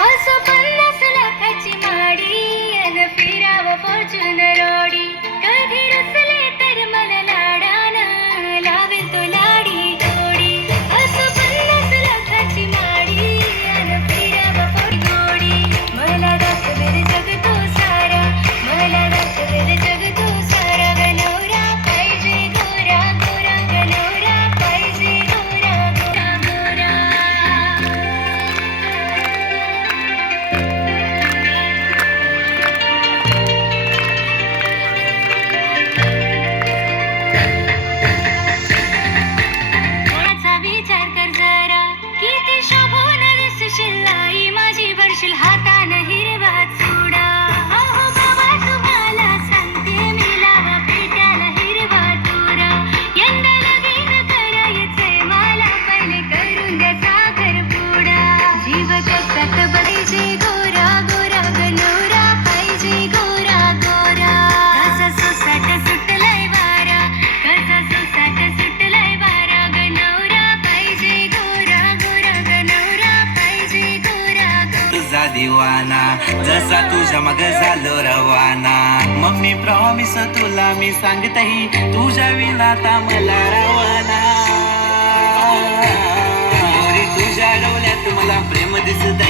असं 50 लाखाची माडी अन फिरावं फॉर्च्युनर ऑडी. कधी रुसले तर मला लाडानं लावेल तो लाडी गोडी. असं 50 लाखाची माडी अन फिरावं गोडी. मला दाखवेल जग तो सारा, मला दाखवेल जग तो सारा. गनवरा पाहिजे गोरा गोरा, गनवरा पाहिजे गोरा गोरा गोरा. कोणाचा विचार कर जरा, किती शोभून दिसशील आई माझी, भरशील हातानं हिरवा चुडा. अहो बाबा तुम्हाला सांगते मी, लावा पेट्याला हिरवा तुरा. यंदा लगीन करायचंय मला, पहिले करून द्या साखरपुडा. जीव जगतात पाहिजे गोरा गोरा, गनवरा पाहिजे गोरा गोरा. कसा सुसाट सुटलाय वारा, कसा सुसाट सुटलाय वारा. गनवरा पाहिजे गोरा गोरा, गनवरा पाहिजे गोरा गोरा. तुझा दिवाना जसा तुझ्या मग झालो रवाना. मम्मी प्रॉमिस तुला मी सांगतही, तुझ्या विना आता मला रवाना. तुझ्या डोळ्यात मला प्रेम दिसत